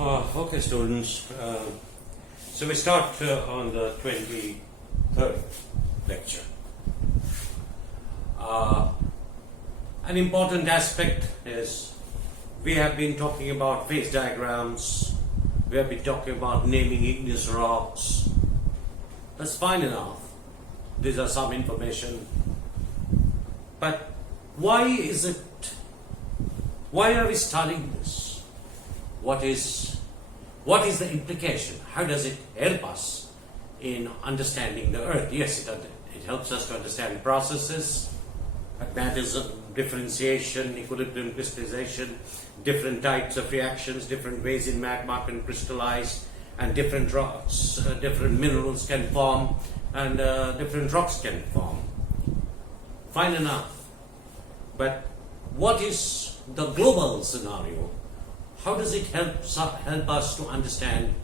Okay, students. So we start on the 23rd lecture. An important aspect is we have been talking about phase diagrams, we have been talking about naming igneous rocks. That's fine enough. These are some information. But why are we studying this? What is the implication? How does it help us in understanding the earth? Yes, it helps us to understand processes, magnetism, differentiation, equilibrium, crystallization, different types of reactions, different ways in magma can crystallize, and different rocks, different minerals can form, and different rocks can form. Fine enough. But what is the global scenario? How does it help us to understand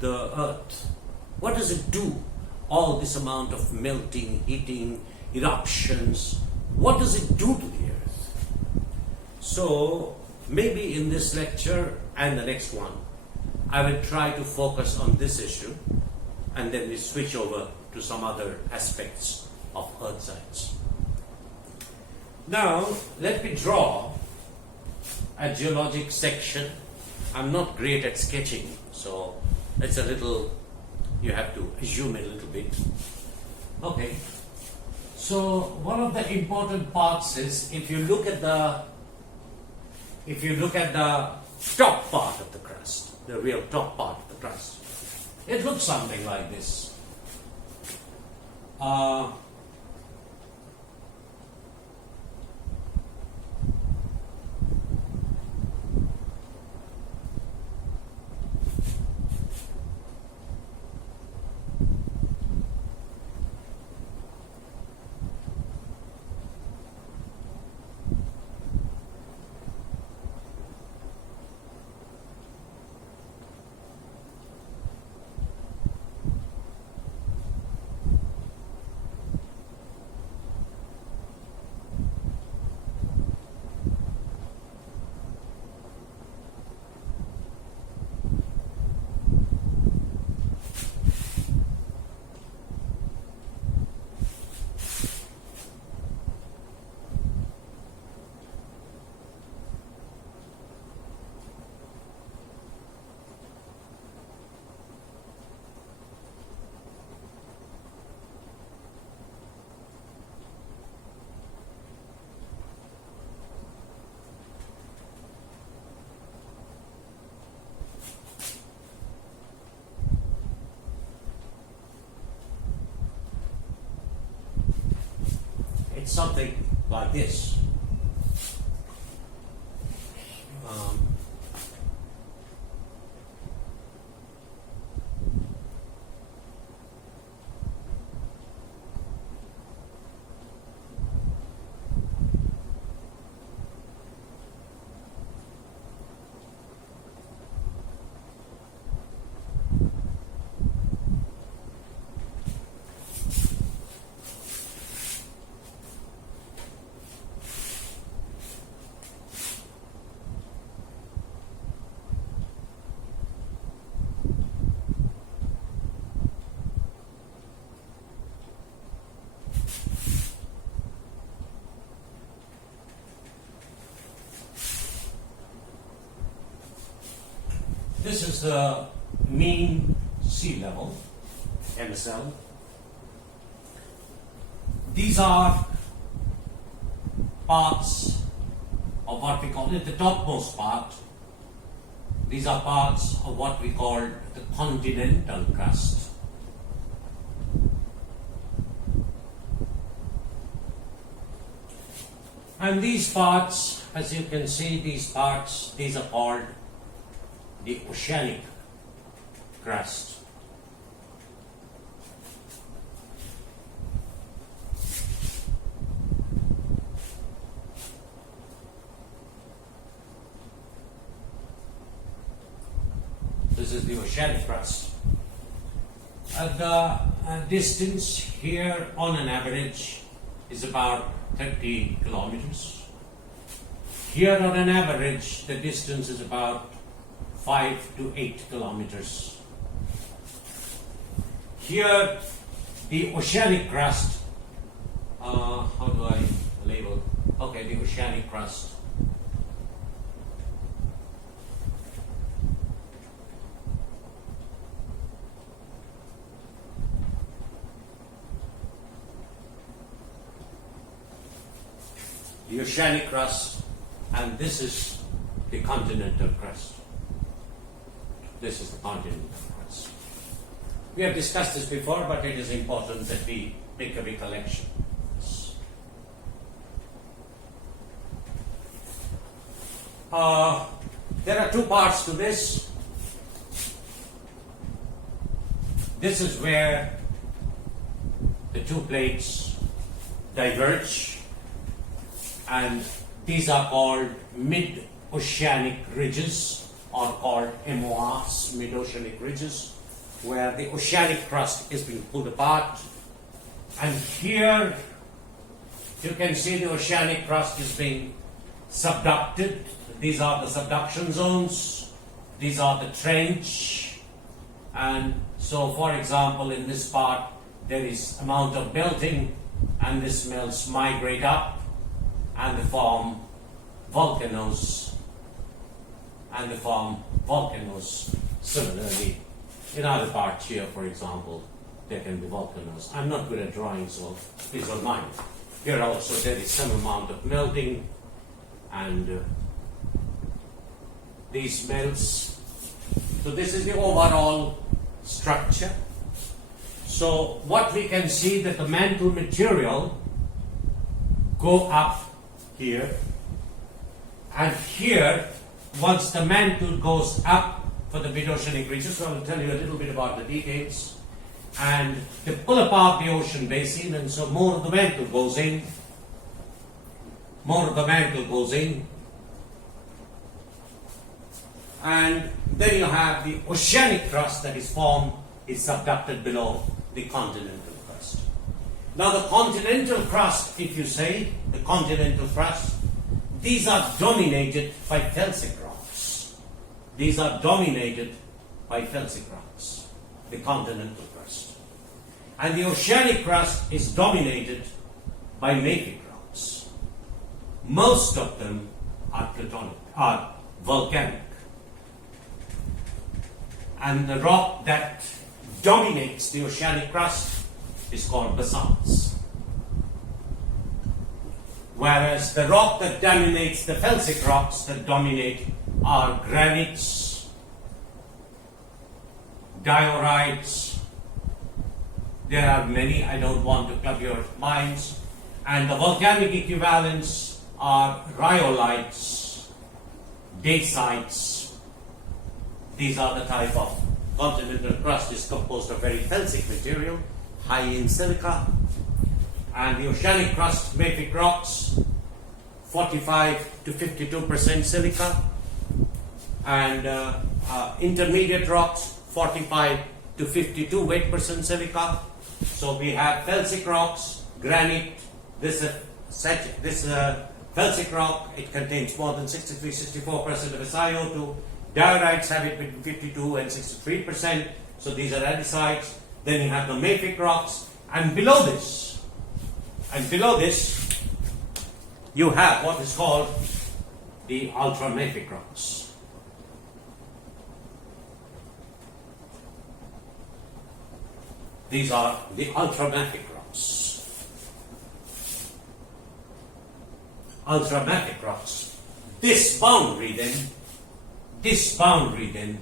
the earth? What does it do? All this amount of melting, heating, eruptions, what does it do to the earth? So maybe in this lecture and the next one, I will try to focus on this issue, and then we switch over to some other aspects of earth science. Now, let me draw a geologic section. I'm not great at sketching, so it's a little, you have to assume a little bit. Okay. So one of the important parts is if you look at the top part of the crust, the real top part of the crust, it looks something like this. It's something like this. This is the mean sea level, MSL. These are parts of what we call it, the topmost part. These are parts of what we call the continental crust. And these parts, as you can see, these are called the oceanic crust. This is the oceanic crust. The distance here on an average is about 30 kilometers. Here on an average, the distance is about 5 to 8 kilometers. Here, the oceanic crust, how do I label? Okay, the oceanic crust. The oceanic crust, and this is the continental crust. This is the continental crust. We have discussed this before, but it is important that we make a recollection. There are two parts to this. This is where the two plates diverge, and these are called mid-oceanic ridges, or called MORs, mid-oceanic ridges, where the oceanic crust is being pulled apart. And here you can see the oceanic crust is being subducted. These are the subduction zones. These are the trench. And so, for example, in this part, there is amount of melting, and the smells migrate up and they form volcanoes. Similarly, in other parts here, for example, there can be volcanoes. I'm not good at drawing, so please don't mind. Here also there is some amount of melting, and these melts. So this is the overall structure. So what we can see, that the mantle material go up here, and here, once the mantle goes up for the mid-oceanic ridges, so I will tell you a little bit about the details, and they pull apart the ocean basin, and so more of the mantle goes in, and then you have the oceanic crust that is formed, is subducted below the continental crust. Now the continental crust, if you say, the continental crust, these are dominated by felsic rocks. The continental crust. And the oceanic crust is dominated by mafic rocks. Most of them are volcanic. And the rock that dominates the oceanic crust is called basalts. Whereas the rock that dominates, the felsic rocks that dominate, are granites, diorites. There are many, I don't want to club your minds. And the volcanic equivalents are rhyolites, dacites. These are the type of continental crust is composed of very felsic material, high in silica. And the oceanic crust, mafic rocks, 45 to 52% silica. And intermediate rocks, 45 to 52 weight percent silica. So we have felsic rocks, granite. This felsic rock, it contains more than 63-64% of SiO2. Diorites have it between 52 and 63%. So these are andesites. Then you have the mafic rocks, and below this, you have what is called the ultramafic rocks. These are the ultramafic rocks. Ultramafic rocks. This boundary then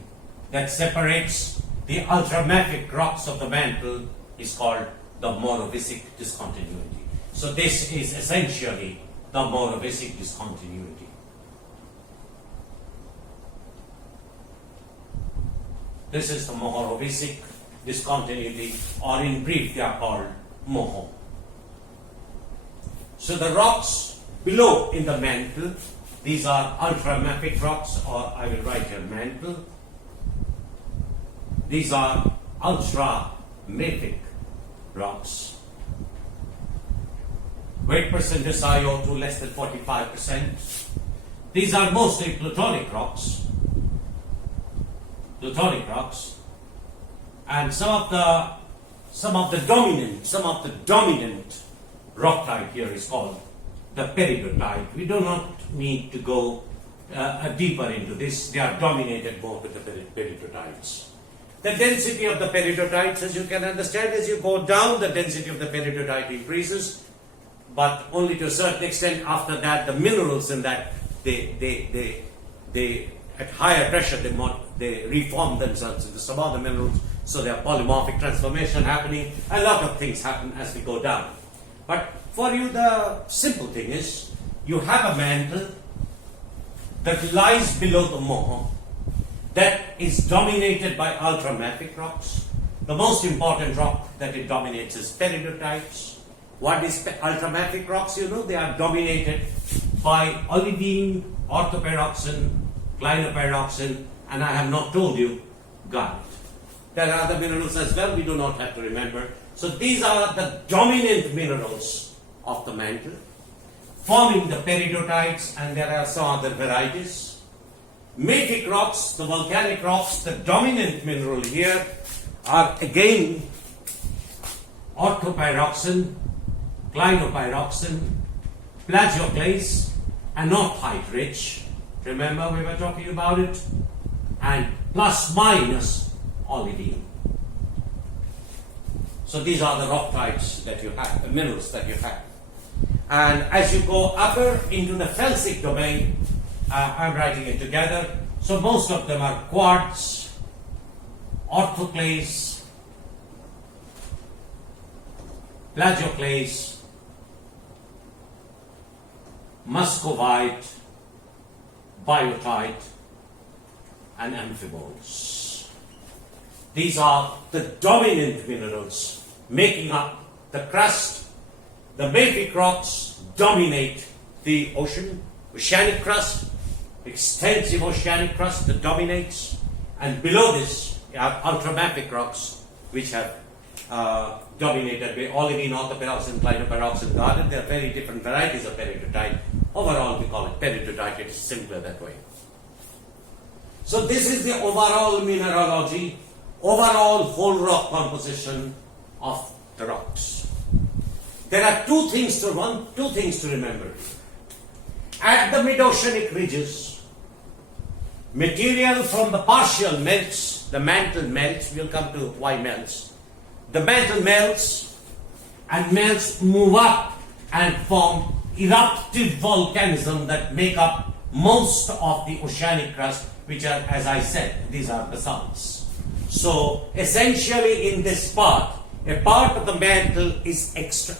that separates the ultramafic rocks of the mantle is called the monovisic discontinuity. So this is essentially the monovisic discontinuity. This is the monovisic discontinuity, or in brief they are called moho. So the rocks below in the mantle, these are ultramafic rocks, or I will write here mantle. These are ultramafic rocks. Weight percent of SiO2 less than 45%. These are mostly plutonic rocks. plutonic rocks, and some of the dominant rock type here is called the peridotite. We do not need to go deeper into this. They are dominated more with the peridotites. The density of the peridotites, as you can understand, as you go down, the density of the peridotite increases, but only to a certain extent. After that, the minerals in that, they at higher pressure, they reform themselves into some other minerals, so there are polymorphic transformation happening. A lot of things happen as we go down. But for you, the simple thing is, you have a mantle that lies below the moor that is dominated by ultramafic rocks. The most important rock that it dominates is peridotites. What is ultramafic rocks? You know, they are dominated by olivine, orthopyroxene, clinopyroxene, and I have not told you garnet. There are other minerals as well, we do not have to remember. So these are the dominant minerals of the mantle, forming the peridotites, and there are some other varieties. Mafic rocks, the volcanic rocks, the dominant mineral here are again orthopyroxene, clinopyroxene, plagioclase, anorthite rich. Remember we were talking about it? And plus minus olivine. So these are the rock types that you have, the minerals that you have. And as you go upper into the felsic domain, I'm writing it together. So most of them are quartz, orthoclase, plagioclase, muscovite, biotite, and amphiboles. These are the dominant minerals making up the crust. The mafic rocks dominate the oceanic crust, extensive oceanic crust that dominates, and below this are ultramafic rocks which have dominated by olivine, orthopyroxene, clinopyroxene, garnet. There are very different varieties of peridotite. Overall, we call it peridotite. It is simpler that way. So this is the overall mineralogy, overall whole rock composition of the rocks. There are two things to remember. At the mid-oceanic ridges, material from the partial melts, the mantle melts, we'll come to why melts. The mantle melts, and melts move up and form eruptive volcanism that make up most of the oceanic crust, which are, as I said, these are basalts. So essentially in this part, a part of the mantle is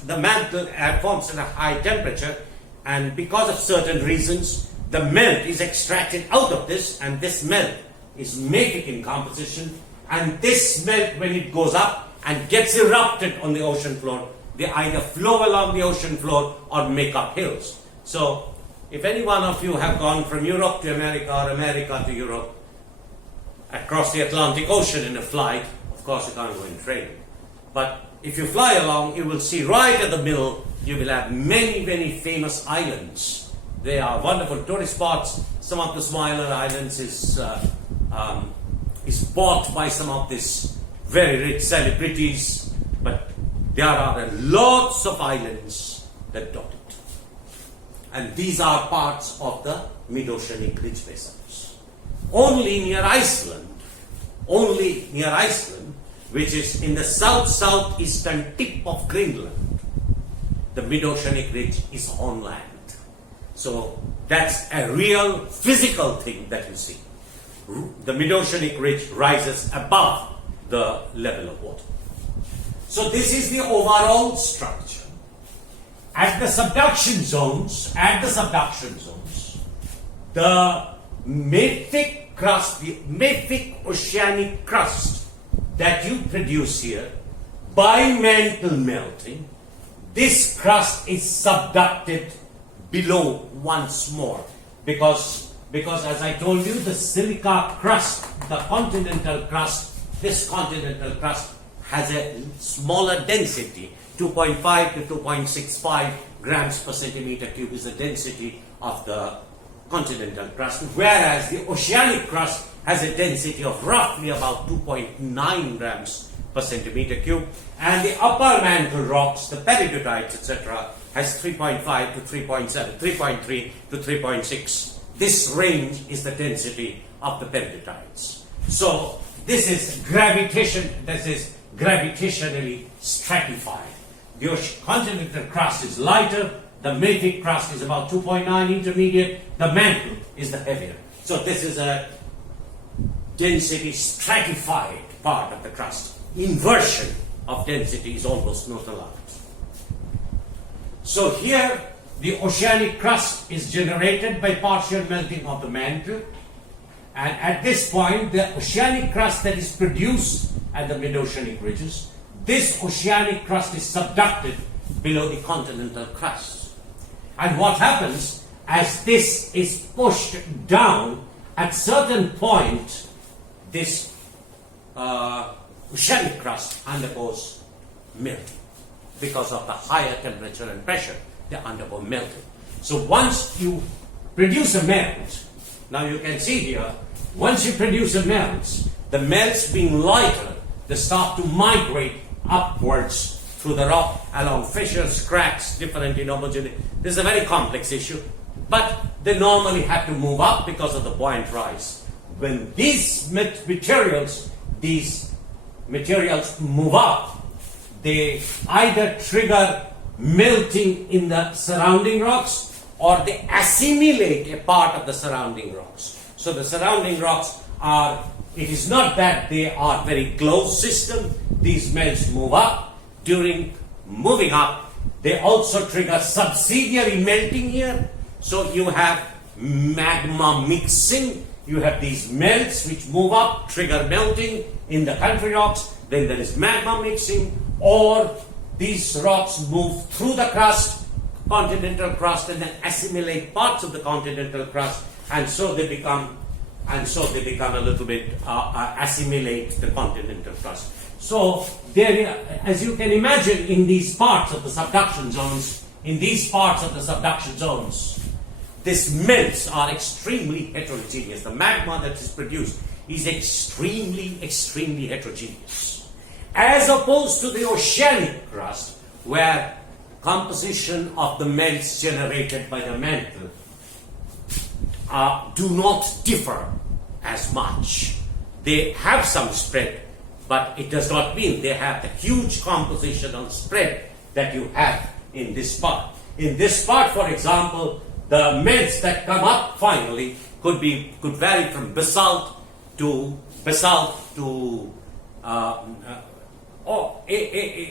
the mantle forms at a high temperature, and because of certain reasons, the melt is extracted out of this, and this melt is mafic in composition, and this melt, when it goes up and gets erupted on the ocean floor, they either flow along the ocean floor or make up hills. So if any one of you have gone from Europe to America or America to Europe across the Atlantic Ocean in a flight, of course you can't go in train, but if you fly along, you will see right at the middle, you will have many, many famous islands. They are wonderful tourist spots. Some of the smaller islands is bought by some of these very rich celebrities, but there are lots of islands that dot it. And these are parts of the mid-oceanic ridge basins. Only near Iceland, which is in the southeastern tip of Greenland, the mid-oceanic ridge is on land. So that's a real physical thing that you see. The mid-oceanic ridge rises above the level of water. So this is the overall structure. At the subduction zones, the mafic crust, the mafic oceanic crust that you produce here, by mantle melting, this crust is subducted below once more, because as I told you, the silica crust, the continental crust, this continental crust has a smaller density. 2.5 to 2.65 grams per centimeter cube is the density of the continental crust, whereas the oceanic crust has a density of roughly about 2.9 grams per centimeter cube, and the upper mantle rocks, the peridotites, etc., has 3.5 to 3.7, 3.3 to 3.6. This range is the density of the peridotites. So this is gravitationally stratified. The continental crust is lighter, the mafic crust is about 2.9 intermediate, the mantle is the heavier. So this is a density stratified part of the crust. Inversion of density is almost not allowed. So here the oceanic crust is generated by partial melting of the mantle, and at this point the oceanic crust that is produced at the mid-oceanic ridges, this oceanic crust is subducted below the continental crust. And what happens as this is pushed down, at certain point this oceanic crust undergoes melting. Because of the higher temperature and pressure, they undergo melting. So once you produce a melt, now you can see here, once you produce a melt, the melts being lighter, they start to migrate upwards through the rock along fissures, cracks, different inhomogeneity. This is a very complex issue, but they normally have to move up because of the buoyant rise. When these materials move up, they either trigger melting in the surrounding rocks or they assimilate a part of the surrounding rocks. So the surrounding rocks are, it is not that they are very close system. These melts move up. During moving up, they also trigger subsidiary melting here. So you have magma mixing. You have these melts which move up, trigger melting in the country rocks. Then there is magma mixing, or these rocks move through the crust, continental crust, and then assimilate parts of the continental crust, and so they become a little bit assimilate the continental crust. So there, as you can imagine, in these parts of the subduction zones, these melts are extremely heterogeneous. The magma that is produced is extremely heterogeneous, as opposed to the oceanic crust, where composition of the melts generated by the mantle do not differ as much. They have some spread, but it does not mean they have the huge compositional spread that you have in this part. In this part, for example, the melts that come up finally could vary from basalt to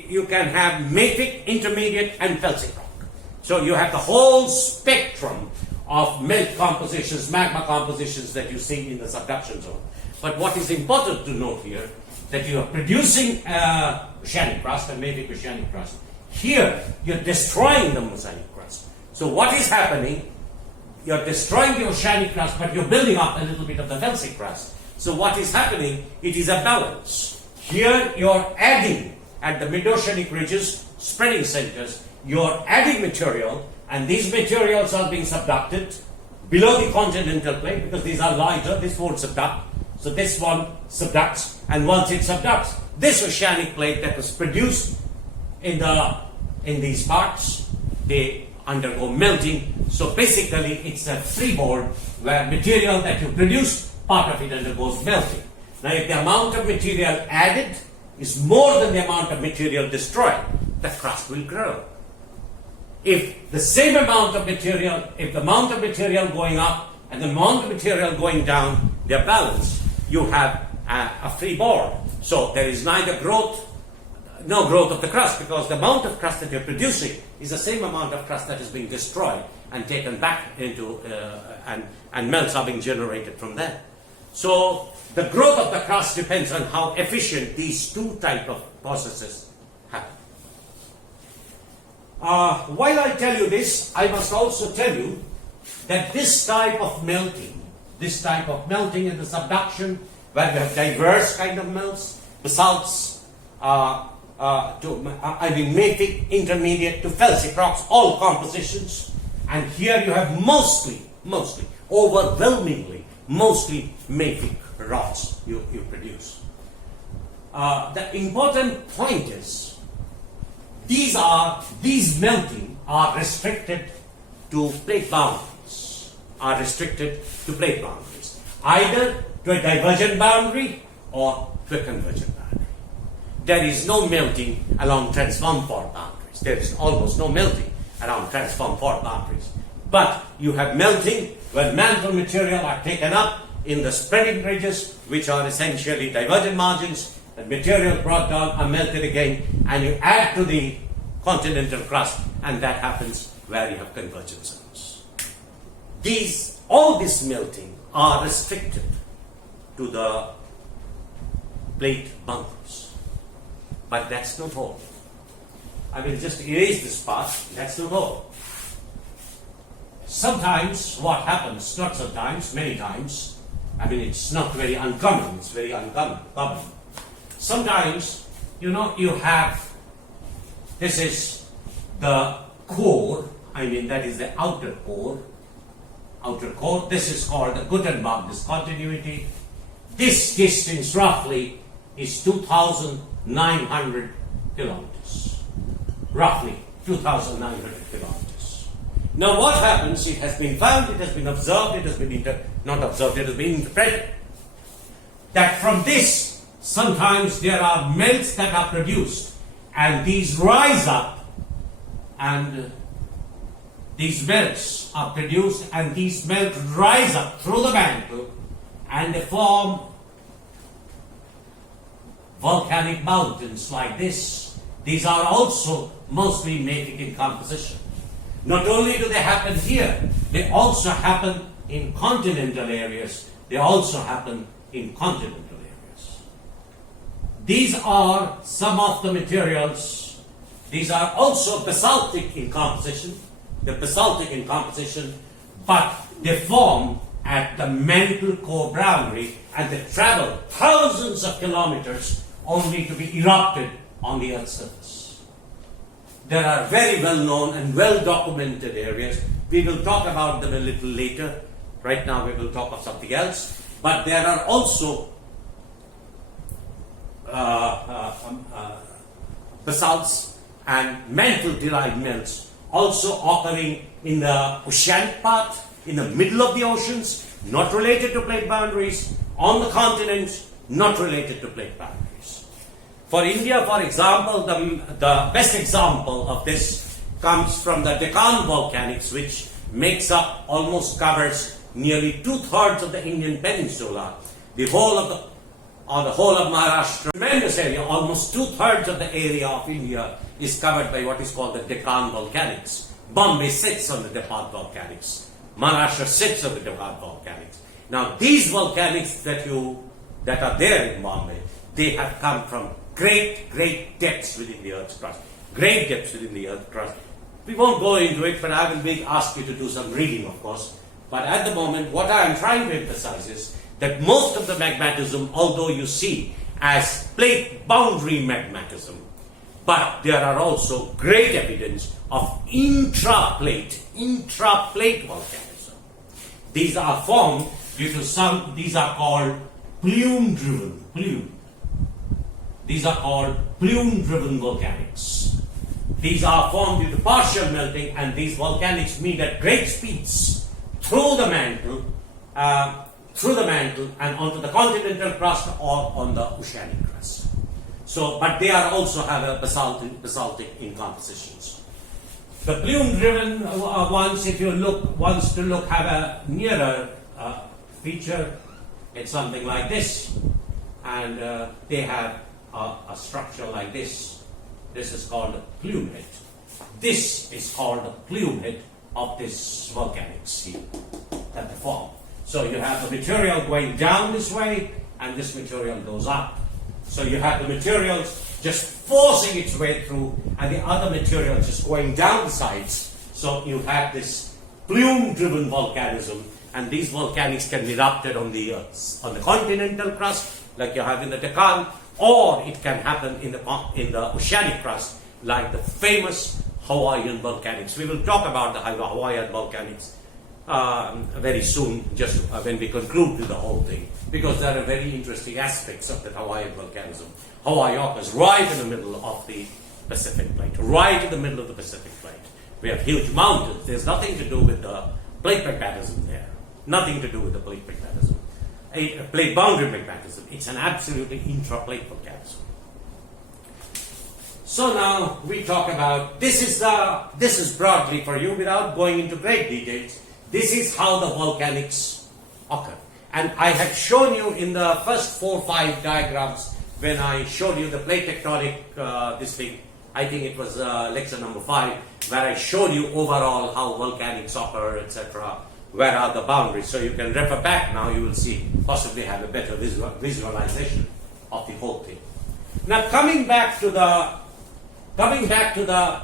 you can have mafic, intermediate, and felsic rock. So you have the whole spectrum of melt compositions, magma compositions that you see in the subduction zone. But what is important to note here, that you are producing oceanic crust, and mafic oceanic crust. Here, you're destroying the mosaic crust. So what is happening? You're destroying the oceanic crust, but you're building up a little bit of the felsic crust. So what is happening? It is a balance. Here, you're adding, at the mid-oceanic ridges, spreading centers, you're adding material, and these materials are being subducted below the continental plate, because these are lighter, this won't subduct. So this one subducts, and once it subducts, this oceanic plate that was produced in these parts, they undergo melting. So basically, it's a freeboard where material that you produce, part of it undergoes melting. Now, if the amount of material added is more than the amount of material destroyed, the crust will grow. If the same amount of material, if the amount of material going up and the amount of material going down, they're balanced, you have a free board. So there is no growth of the crust, because the amount of crust that you're producing is the same amount of crust that is being destroyed and taken back into, and melts are being generated from there. So the growth of the crust depends on how efficient these two types of processes happen. While I tell you this, I must also tell you that this type of melting in the subduction, where we have diverse kind of melts, basalts, mafic, intermediate to felsic rocks, all compositions, and here you have mostly Mostly, overwhelmingly, mostly mafic rocks you produce. The important point is, these melting are restricted to plate boundaries, either to a divergent boundary or to a convergent boundary. There is no melting along transform fault boundaries. There is almost no melting around transform fault boundaries. But you have melting where mantle material are taken up in the spreading ridges, which are essentially divergent margins. The material brought down are melted again, and you add to the continental crust, and that happens where you have convergent zones. All this melting are restricted to the plate boundaries. But that's not all. I will just erase this part. That's not all. Sometimes what happens, not sometimes, many times, it's not very uncommon, it's very uncommon. Sometimes, you have, this is the core, that is the outer core. This is called the Gutenberg discontinuity. This distance roughly is 2,900 kilometers. Roughly 2,900 kilometers. Now what happens, it has been found, it has been observed, it has been interpreted, that from this, sometimes there are melts that are produced, and these rise up, and these melts are produced, and these melts rise up through the mantle, and they form volcanic mountains like this. These are also mostly mafic in composition. Not only do they happen here, they also happen in continental areas. These are some of the materials. These are also basaltic in composition. But they form at the mantle core boundary, and they travel thousands of kilometers only to be erupted on the Earth's surface. There are very well known and well documented areas. We will talk about them a little later. Right now we will talk of something else. But there are also basalts and mantle-derived melts also occurring in the oceanic part, in the middle of the oceans, not related to plate boundaries, on the continents, not related to plate boundaries. For India, for example, the best example of this comes from the Deccan volcanics, which covers nearly 2/3 of the Indian peninsula, the whole of Maharashtra, tremendous area, almost 2/3 of the area of India is covered by what is called the Deccan volcanics. Bombay sits on the Deccan volcanics. Maharashtra sits on the Deccan volcanics. Now, these volcanics that are there in Bombay, they have come from great depths within the Earth's crust. We won't go into it, but I will ask you to do some reading, of course. But at the moment, what I am trying to emphasize is that most of the magmatism, although you see as plate boundary magmatism, but there are also great evidence of intraplate volcanism. These are formed due to these are called plume-driven volcanics. These are formed due to partial melting, and these volcanics meet at great speeds through the mantle and onto the continental crust or on the oceanic crust. But they are also have a basaltic in compositions. The plume-driven ones, if you have a nearer feature, it's something like this, and they have a structure like this. This is called a plume head. This is called the plume head of this volcanic sea that they form. So you have the material going down this way, and this material goes up. So you have the materials just forcing its way through, and the other material just going down the sides. So you have this plume-driven volcanism, and these volcanics can be erupted on the continental crust, like you have in the Deccan, or it can happen in the oceanic crust, like the famous Hawaiian volcanics. We will talk about the Hawaiian volcanics very soon, just when we conclude with the whole thing, because there are very interesting aspects of the Hawaiian volcanism. Hawaii occurs right in the middle of the Pacific plate, right in the middle of the Pacific plate. We have huge mountains. There's nothing to do with the plate magnetism there. Nothing to do with the plate magnetism. A plate boundary magnetism. It's an absolutely intraplate volcanism. So now we talk about, this is broadly for you without going into great details. This is how the volcanics occur. And I had shown you in the first 4 or 5 diagrams when I showed you the plate tectonic, this thing, I think it was lecture number 5, where I showed you overall how volcanics occur, etc. Where are the boundaries? So you can refer back now, you will see, possibly have a better visualization of the whole thing. Now coming back to the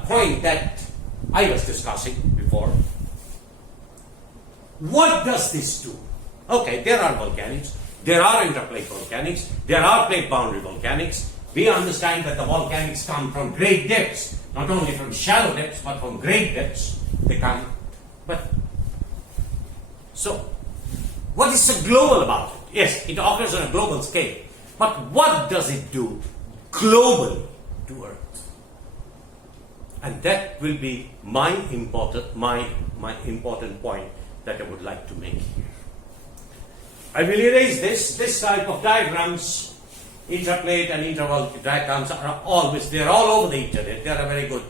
point that I was discussing before, what does this do? Okay, there are volcanics, there are interplate volcanics, there are plate boundary volcanics. We understand that the volcanics come from great depths, not only from shallow depths, but from great depths. They come. But so, what is so global about it? Yes, it occurs on a global scale. But what does it do globally to Earth? And that will be my important point that I would like to make here. I will erase this type of diagrams. Interplate and interval diagrams are always, they're all over the internet. There are very good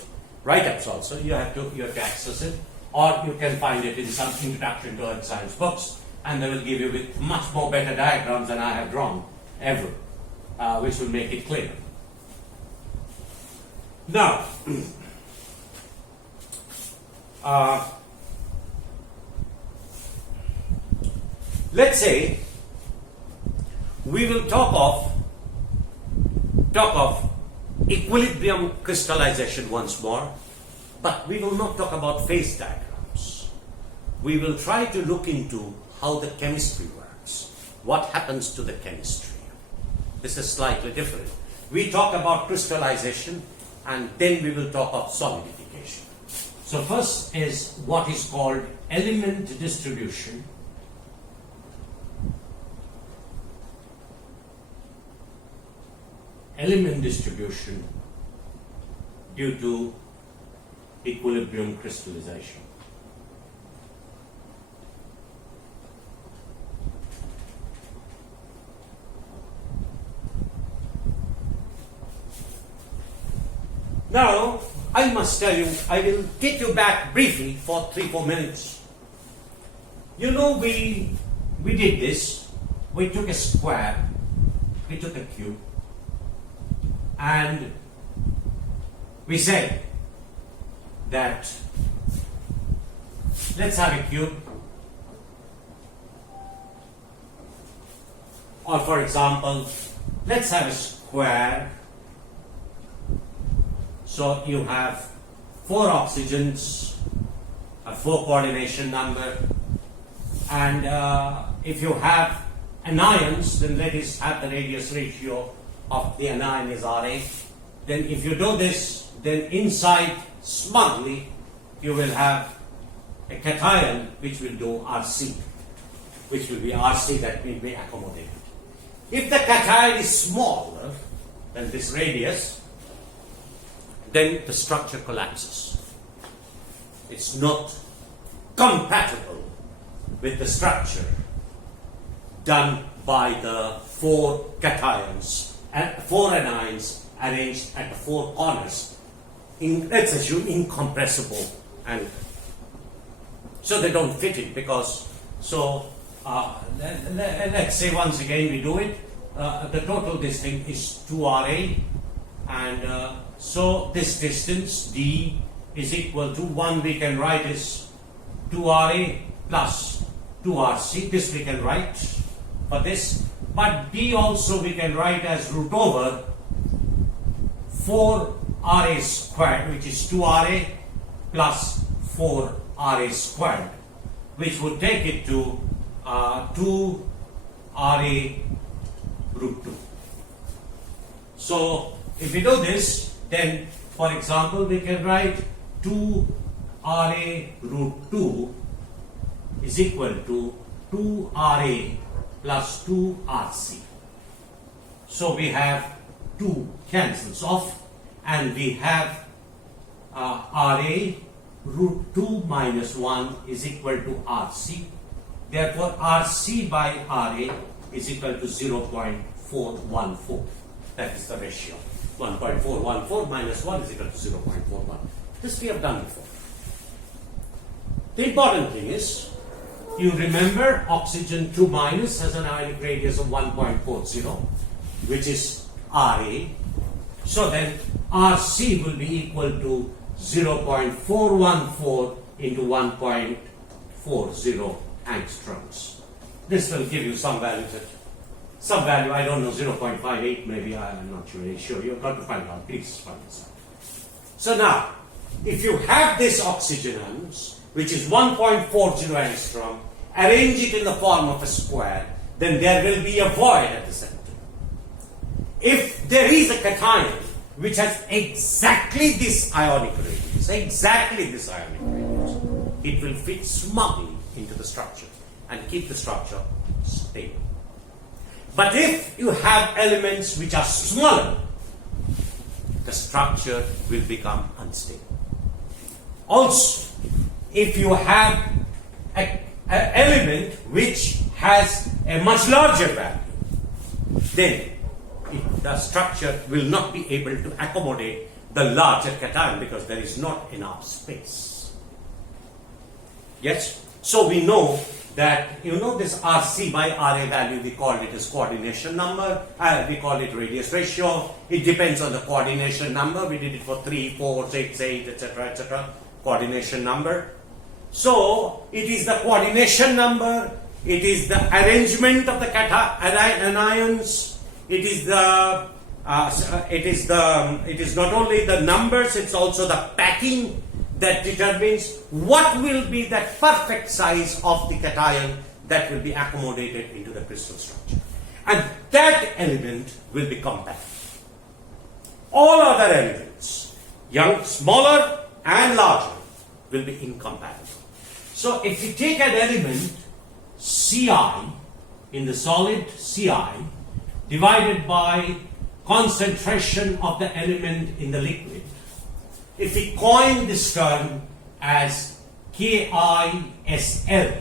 write-ups also. You have to access it, or you can find it in some introduction to earth science books, and they will give you with much more better diagrams than I have drawn ever, which will make it clear. Now, let's say we will talk of equilibrium crystallization once more, but we will not talk about phase diagrams. We will try to look into how the chemistry works, what happens to the chemistry. This is slightly different. We talk about crystallization, and then we will talk of solidification. So first is what is called element distribution. Element distribution due to equilibrium crystallization. Now, I must tell you, I will take you back briefly for 3-4 minutes. You know, we did this. We took a square, we took a cube, and we said that let's have a cube, or for example, let's have a square. So you have 4 oxygens, a 4 coordination number, and if you have anions, then let us have the radius ratio of the anion is Ra. Then if you do this, then inside smugly you will have a cation which will do Rc, which will be Rc that will be accommodated. If the cation is smaller than this radius, then the structure collapses. It's not compatible with the structure done by the 4 cations and 4 anions arranged at the 4 corners. Let's assume incompressible, and so they don't fit in because let's say once again we do it. The total distance is 2Ra, and so this distance d is equal to 1 we can write is 2Ra plus 2Rc. This we can write for this, but d also we can write as root over 4Ra squared, which is 2Ra plus 4Ra squared, which would take it to 2Ra root 2. So if we do this, then for example we can write 2Ra root 2 is equal to 2RA plus 2RC. So we have 2 cancels off, and we have RA root 2 minus 1 is equal to RC. Therefore, RC by RA is equal to 0.414. That is the ratio. 1.414 minus 1 is equal to 0.41. This we have done before. The important thing is, you remember oxygen 2 minus has an ionic radius of 1.40, which is RA. So then RC will be equal to 0.414 into 1.40 angstroms. This will give you some value, I don't know, 0.58 maybe, I'm not really sure. You've got to find out. Please find this out. So now, if you have this oxygen atoms, which is 1.40 angstrom, arrange it in the form of a square, then there will be a void at the center. If there is a cation which has exactly this ionic radius, it will fit snugly into the structure and keep the structure stable. But if you have elements which are smaller, the structure will become unstable. Also, if you have an element which has a much larger value, then the structure will not be able to accommodate the larger cation because there is not enough space. Yes? So we know that, this RC by RA value, we call it as coordination number, we call it radius ratio. It depends on the coordination number. We did it for 3, 4, 6, 8, etc., coordination number. So it is the coordination number, it is the arrangement of the anions, it is not only the numbers, it's also the packing that determines what will be the perfect size of the cation that will be accommodated into the crystal structure. And that element will be compact. All other elements, smaller and larger, will be incompatible. So if you take an element Ci in the solid, Ci, divided by concentration of the element in the liquid, if we coin this term as KISL,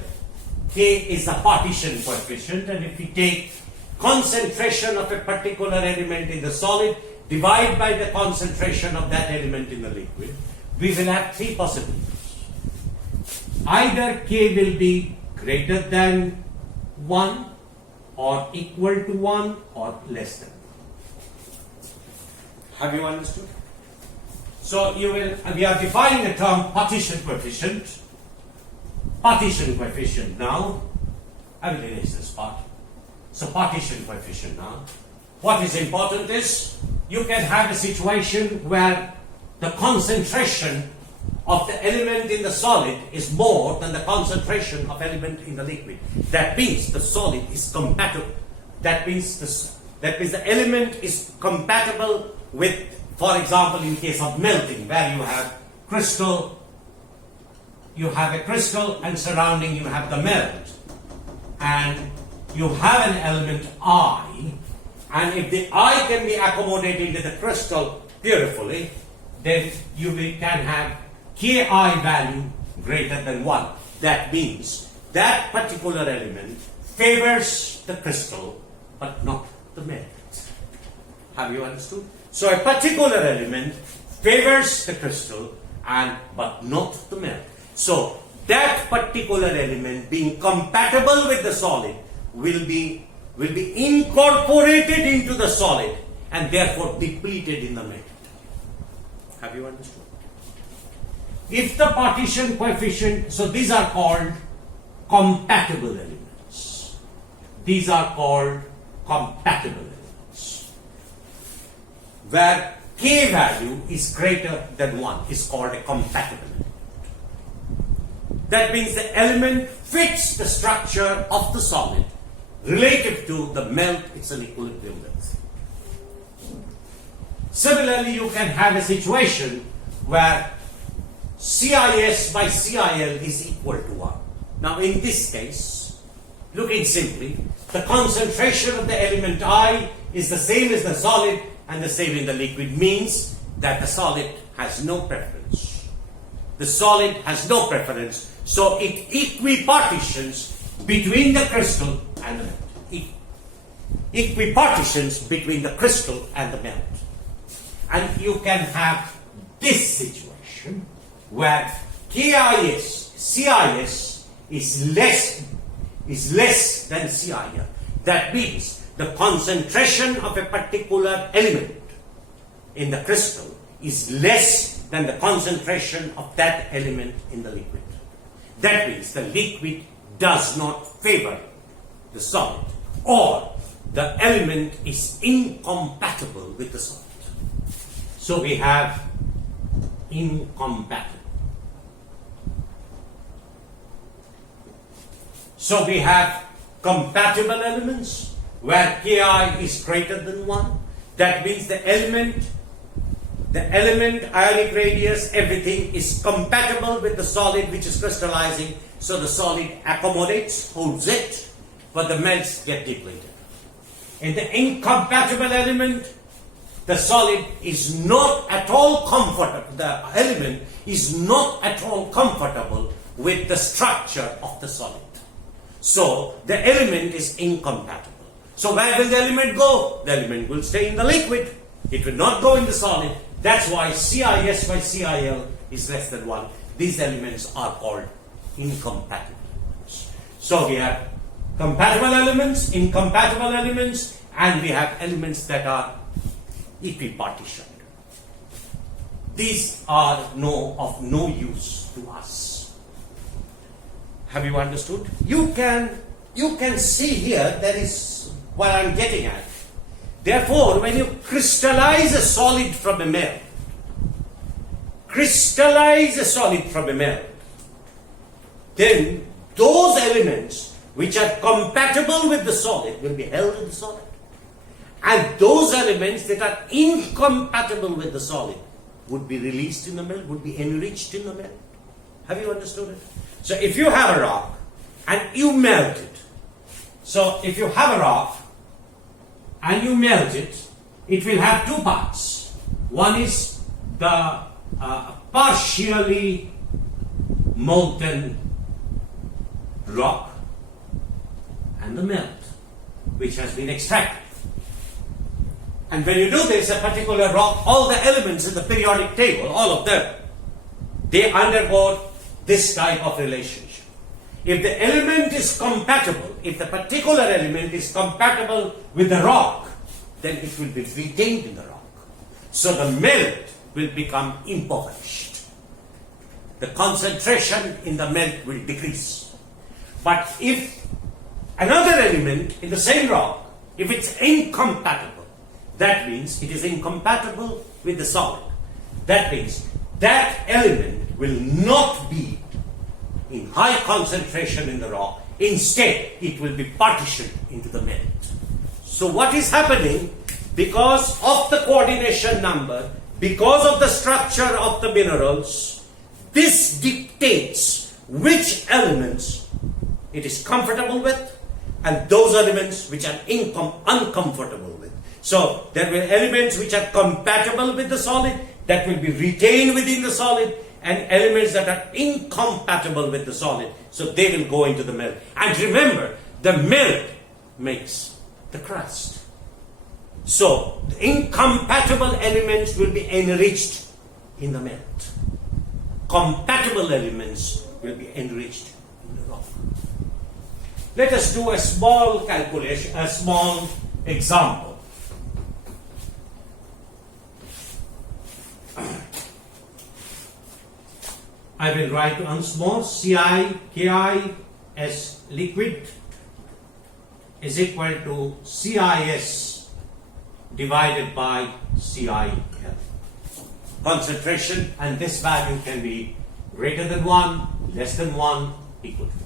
K is the partition coefficient, and if we take concentration of a particular element in the solid, divide by the concentration of that element in the liquid, we will have 3 possibilities. Either K will be greater than 1, or equal to 1, or less than 1. Have you understood? So we are defining the term partition coefficient. Partition coefficient now. I will erase this part. So partition coefficient now. What is important is, you can have a situation where the concentration of the element in the solid is more than the concentration of element in the liquid. That means the solid is compatible. That means the element is compatible with, for example, in case of melting, where you have a crystal and surrounding you have the melt, and you have an element I, and if the I can be accommodated into the crystal beautifully, then you can have Ki value greater than 1. That means that particular element favors the crystal but not the melt. Have you understood? So a particular element favors the crystal but not the melt. So that particular element, being compatible with the solid, will be incorporated into the solid and therefore depleted in the melt. Have you understood? If the partition coefficient, so these are called compatible elements. These are called compatible elements. Where K value is greater than 1 is called a compatible element. That means the element fits the structure of the solid relative to the melt, it's an equilibrium length. Similarly, you can have a situation where CIS by CIL is equal to 1. Now in this case, looking simply, the concentration of the element I is the same as the solid and the same in the liquid, means that the solid has no preference. The solid has no preference, so it equipartitions between the crystal and the melt. Equipartitions between the crystal and the melt. And you can have this situation where CIS is less than CIL. That means the concentration of a particular element in the crystal is less than the concentration of that element in the liquid. That means the liquid does not favor the solid, or the element is incompatible with the solid. So we have incompatible. So we have compatible elements where Ki is greater than 1. That means the element, ionic radius, everything is compatible with the solid which is crystallizing. So the solid accommodates, holds it, but the melts get depleted. In the incompatible element, the solid is not at all comfortable. The element is not at all comfortable with the structure of the solid. So the element is incompatible. So where will the element go? The element will stay in the liquid. It will not go in the solid. That's why CIS by CIL is less than 1. These elements are called incompatible elements. So we have compatible elements, incompatible elements, and we have elements that are equipartitioned. These are of no use to us. Have you understood? You can see here, that is what I'm getting at. Therefore, when you crystallize a solid from a melt, then those elements which are compatible with the solid will be held in the solid. And those elements that are incompatible with the solid would be released in the melt, would be enriched in the melt. Have you understood it? So if you have a rock and you melt it, so if you have a rock and you melt it, it will have two parts. One is the partially molten rock and the melt, which has been extracted. And when you do this, a particular rock, all the elements in the periodic table, all of them, they undergo this type of relationship. If the element is compatible, if the particular element is compatible with the rock, then it will be retained in the rock. So the melt will become impoverished. The concentration in the melt will decrease. But if another element in the same rock, if it's incompatible, that means it is incompatible with the solid. That means that element will not be in high concentration in the rock. Instead, it will be partitioned into the melt. So what is happening? Because of the coordination number, because of the structure of the minerals, this dictates which elements it is comfortable with and those elements which are uncomfortable with. So there will be elements which are compatible with the solid that will be retained within the solid, and elements that are incompatible with the solid, so they will go into the melt. And remember, the melt makes the crust. So the incompatible elements will be enriched in the melt. Compatible elements will be enriched in the rock. Let us do a small calculation, a small example. I will write once more, Ci, Ki as liquid is equal to CIS divided by CIL. Concentration, and this value can be greater than 1, less than 1, equal to 1.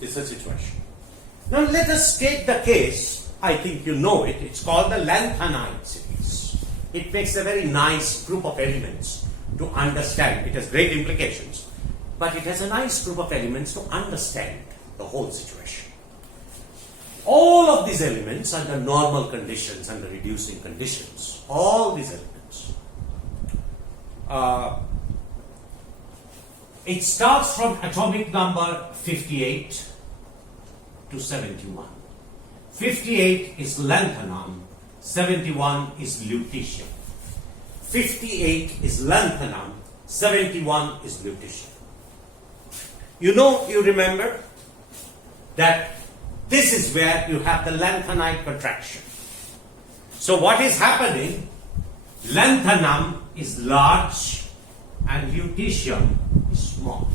This is the situation. Now let us take the case, I think you know it, it's called the lanthanide series. It makes a very nice group of elements to understand. It has great implications. but it has a nice group of elements to understand the whole situation. All of these elements under normal conditions, under reducing conditions, all these elements, it starts from atomic number 58 to 71. 58 is lanthanum, 71 is lutetium. 58 is lanthanum, 71 is lutetium. You remember that this is where you have the lanthanide contraction. So what is happening? Lanthanum is large and lutetium is small.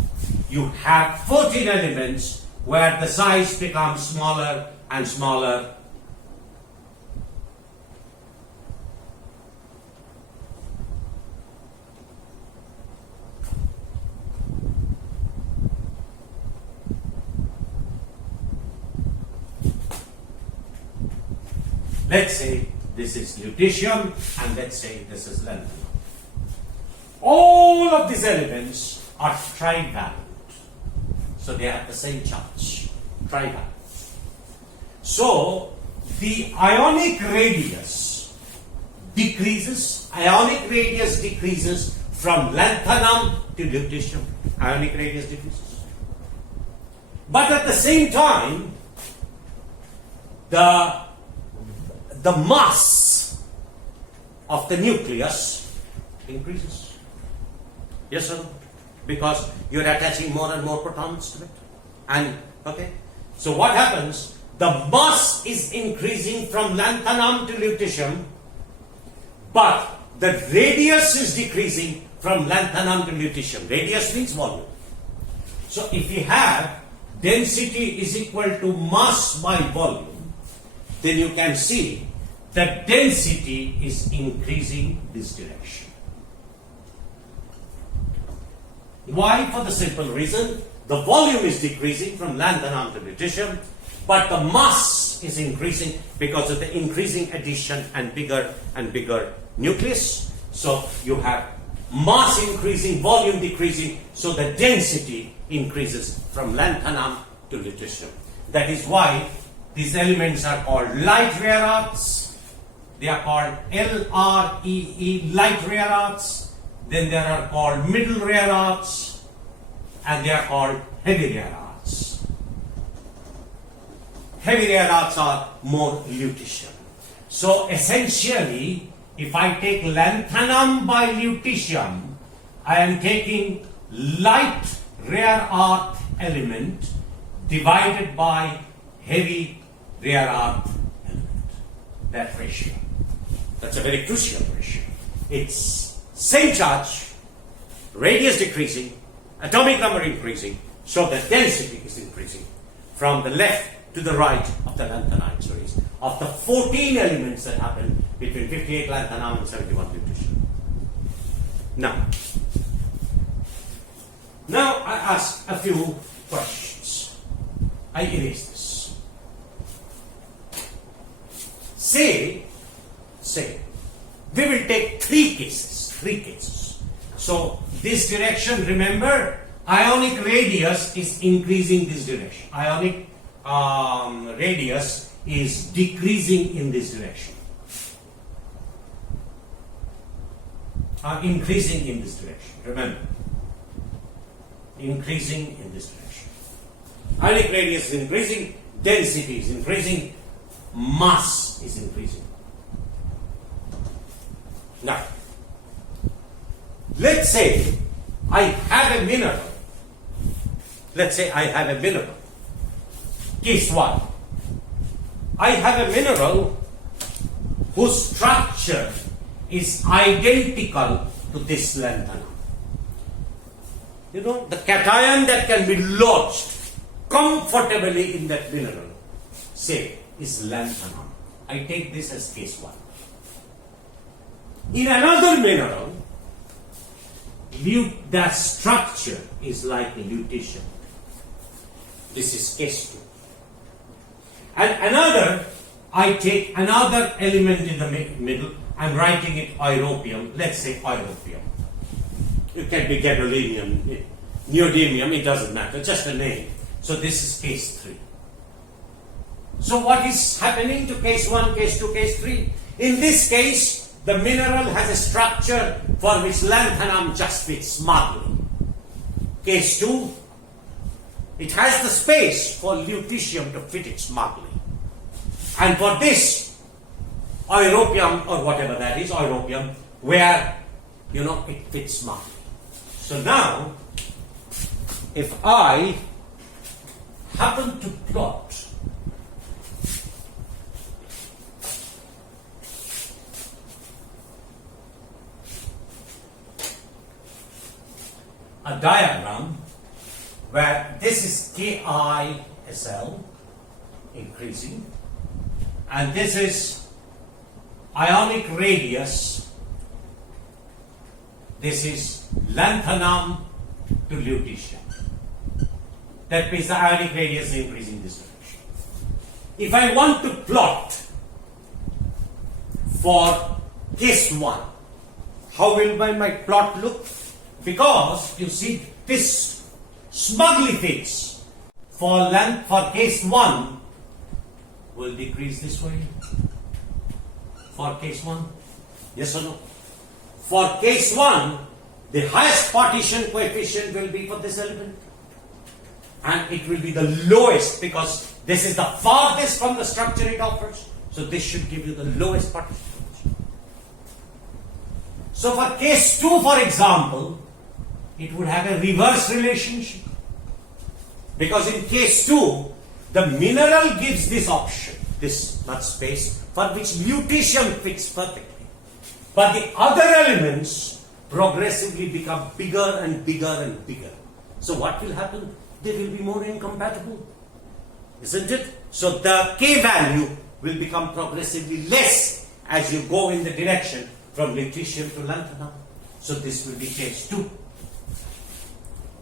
You have 14 elements where the size becomes smaller and smaller. Let's say this is lutetium and let's say this is lanthanum. All of these elements are trivalent. So they have the same charge. Trivalent. So the ionic radius decreases. Ionic radius decreases from lanthanum to lutetium. Ionic radius decreases. But at the same time, the mass of the nucleus increases. Yes or no? Because you're attaching more and more protons to it. And, okay? So what happens? The mass is increasing from lanthanum to lutetium, but the radius is decreasing from lanthanum to lutetium. Radius means volume. So if you have density is equal to mass by volume, then you can see that density is increasing this direction. Why? For the simple reason, the volume is decreasing from lanthanum to lutetium, but the mass is increasing because of the increasing addition and bigger nucleus. So you have mass increasing, volume decreasing, so the density increases from lanthanum to lutetium. That is why these elements are called light rare earths. They are called LREE, light rare earths. Then they are called middle rare earths, and they are called heavy rare earths. Heavy rare earths are more lutetium. So essentially, if I take lanthanum by lutetium, I am taking light rare earth element divided by heavy rare earth element. That ratio. That's a very crucial ratio. It's same charge, radius decreasing, atomic number increasing, so the density is increasing from the left to the right of the lanthanide series. Of the 14 elements that happen between 58 lanthanum and 71 lutetium. Now I ask a few questions. I erase this. Say, we will take three cases. So this direction, remember, ionic radius is increasing this direction. Ionic radius is decreasing in this direction. Increasing in this direction. Remember, increasing in this direction. Ionic radius is increasing, density is increasing, mass is increasing. Now, let's say I have a mineral. Case 1. I have a mineral whose structure is identical to this lanthanum. You know, the cation that can be lodged comfortably in that mineral, say, is lanthanum. I take this as case 1. In another mineral, the structure is like lutetium. This is case 2. And another, I take another element in the middle, I'm writing it europium, let's say europium. It can be gadolinium, neodymium, it doesn't matter, just a name. So this is case 3. So what is happening to case 1, case 2, case 3? In this case, the mineral has a structure for which lanthanum just fits smartly. Case 2, it has the space for lutetium to fit it smartly. And for this, europium or whatever that is, europium, where, it fits smartly. So now, if I happen to plot a diagram where this is KISL increasing and this is ionic radius, this is lanthanum to lutetium. That means the ionic radius is increasing this direction. If I want to plot for case 1, how will my plot look? Because you see this smugly fits for case 1 will decrease this way. For case 1, yes or no? For case 1, the highest partition coefficient will be for this element. And it will be the lowest because this is the farthest from the structure it offers. So this should give you the lowest partition coefficient. So for case 2, for example, it would have a reverse relationship. Because in case 2, the mineral gives this option, this much space, for which lutetium fits perfectly. But the other elements progressively become bigger and bigger and bigger. So what will happen? They will be more incompatible. Isn't it? So the K value will become progressively less as you go in the direction from lutetium to lanthanum. So this will be case 2.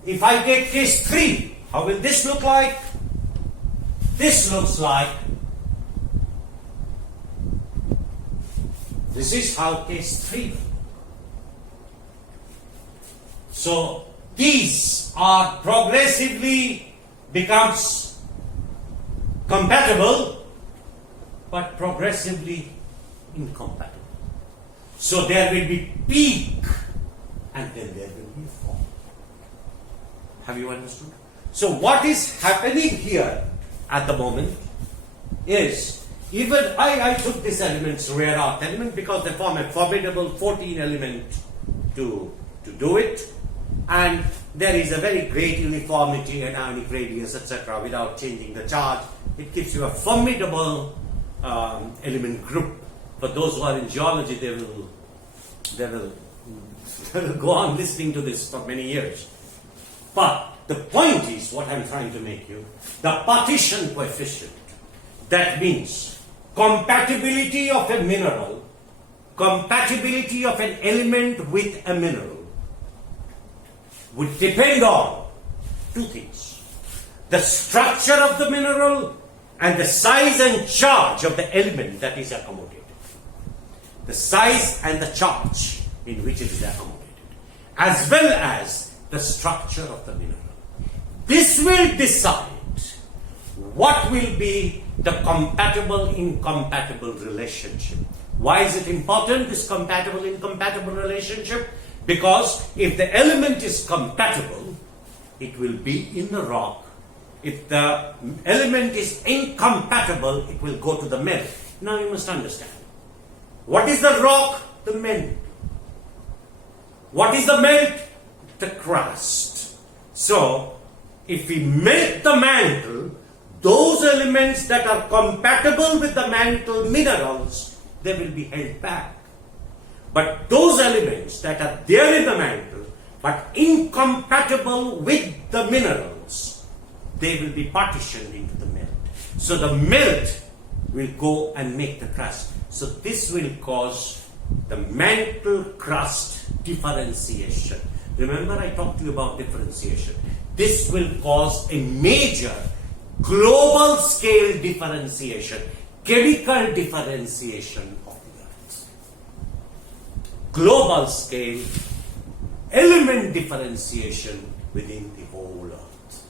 If I take case 3, how will this look like? This looks like, this is how case 3. So these are progressively becomes compatible, but progressively incompatible. So there will be peak and then there will be fall. Have you understood? So what is happening here at the moment is, even I took this element's rare earth element because they form a formidable 14 element to do it, and there is a very great uniformity and ionic radius, etc. without changing the charge. It gives you a formidable element group. For those who are in geology, they will go on listening to this for many years. But the point is, what I'm trying to make you, the partition coefficient, that means compatibility of a mineral, compatibility of an element with a mineral, would depend on two things: the structure of the mineral and the size and charge of the element that is accommodated. The size and the charge in which it is accommodated, as well as the structure of the mineral. This will decide what will be the compatible-incompatible relationship. Why is it important, this compatible-incompatible relationship? Because if the element is compatible, it will be in the rock. If the element is incompatible, it will go to the melt. Now you must understand. What is the rock? The melt. What is the melt? The crust. So, if we melt the mantle, those elements that are compatible with the mantle minerals, they will be held back. But those elements that are there in the mantle, but incompatible with the minerals, they will be partitioned into the melt. So the melt will go and make the crust. So this will cause the mantle crust differentiation. Remember, I talked to you about differentiation. This will cause a major global scale differentiation, chemical differentiation of the earth. Global scale element differentiation within the whole earth.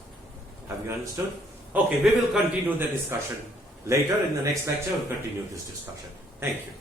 Have you understood? Okay, we will continue the discussion later. In the next lecture, we'll continue this discussion. Thank you.